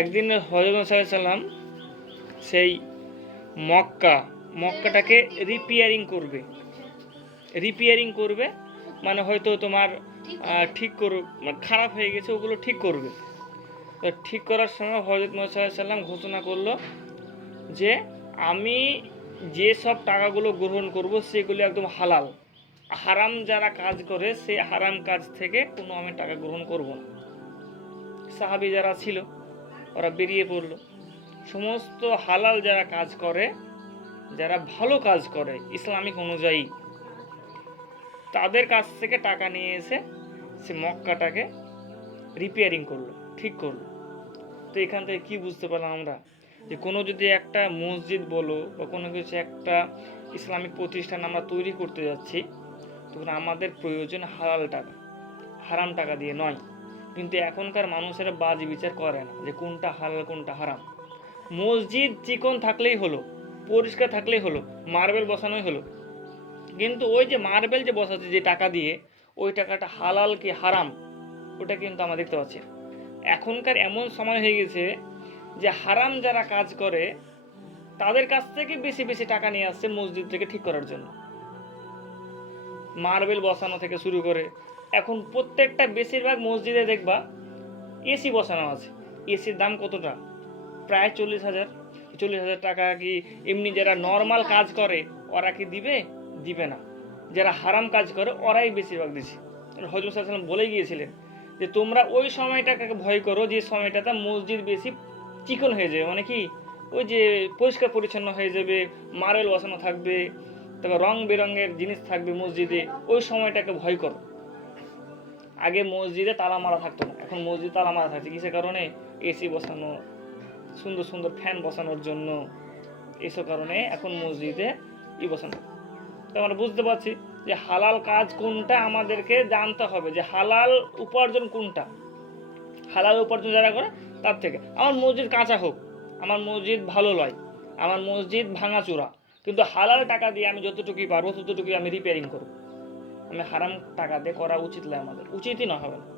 একদিন হজরত সাল্লাম সেই মক্কা, মক্কাটাকে রিপেয়ারিং করবে। রিপেয়ারিং করবে মানে হয়তো তোমার ঠিক করবে মানে খারাপ হয়ে গেছে, ওগুলো ঠিক করবে। তো ঠিক করার সময় হজরত সাল্লাম ঘোষণা করল যে, আমি যে সব টাকাগুলো গ্রহণ করব, সেগুলি একদম হালাল। হারাম যারা কাজ করে, সেই হারাম কাজ থেকে কোনো আমি টাকা গ্রহণ করব না। সাহাবি যারা ছিল ওরা বেরিয়ে পড়ল। সমস্ত হালাল যারা কাজ করে, যারা ভালো কাজ করে, ইসলামিক অনুযায়ী, তাদের কাছ থেকে টাকা নিয়ে এসে সে মক্কাটাকে রিপেয়ারিং করল, ঠিক করল। তো এখান থেকে কি বুঝতে পারলাম আমরা? যে কোনো যদি একটা মসজিদ বলো বা কোনো কিছু একটা ইসলামিক প্রতিষ্ঠান আমরা তৈরি করতে যাচ্ছি, তখন আমাদের প্রয়োজন হালাল টাকা। হারাম টাকা দিয়ে নয়। কিন্তু এখনকার মানুষেরা বাজ বিচার করে না যে কোনটা হালাল, কোনটা হারাম। মসজিদ চিকন থাকলেই হলো, পরিষ্কার থাকলেই হলো, মার্বেল বসানোই হলো। কিন্তু ওই যে মার্বেল যে বসাচ্ছে, যে টাকা দিয়ে, ওই টাকাটা হালাল কি হারাম, ওটা কিন্তু আমরা দেখতে পাচ্ছি এখনকার এমন সময় হয়ে গেছে যে হারাম যারা কাজ করে, তাদের কাছ থেকে বেশি বেশি টাকা নিয়ে আসছে মসজিদ থেকে ঠিক করার জন্য। মার্বেল বসানো থেকে শুরু করে এখন প্রত্যেকটা বেশিরভাগ মসজিদে দেখবা এসি বসানো আছে। এসির দাম কতটা? প্রায় চল্লিশ হাজার। চল্লিশ হাজার টাকা কি এমনি যারা নর্মাল কাজ করে, ওরা কি দিবে? দিবে না। যারা হারাম কাজ করে, ওরাই বেশিরভাগ দিছে। হজরত সাল্লাম বলে গিয়েছিলেন যে, তোমরা ওই সময়টাকে ভয় করো যে, সময়টাতে মসজিদ বেশি চিকন হয়ে যাবে। মানে কি? ওই যে পরিষ্কার পরিচ্ছন্ন হয়ে যাবে, মার্বেল বসানো থাকবে, তারপর রং বেরঙের জিনিস থাকবে মসজিদে, ওই সময়টাকে ভয় করো। আগে মসজিদে তালা মারা থাকতো না। এখন মসজিদে তালা মারা থাকছে। কিসের কারণে? এসি বসানো, সুন্দর সুন্দর ফ্যান বসানোর জন্য। এসব কারণে এখন মসজিদে ই বসানো। তো আমরা বুঝতে পারছি যে হালাল কাজ কোনটা আমাদেরকে জানতে হবে যে হালাল উপার্জন কোনটা। হালাল উপার্জন যারা করে, তার থেকে। আমার মসজিদ কাঁচা হোক, আমার মসজিদ ভালো লয় আমার মসজিদ ভাঙাচোরা। কিন্তু হালাল টাকা দিয়ে আমি যতটুকুই পারব, ততটুকুই আমি রিপেয়ারিং করব। আমি হারাম টাকা দিয়ে করা উচিত নয় আমাদের। উচিতই না হবে না।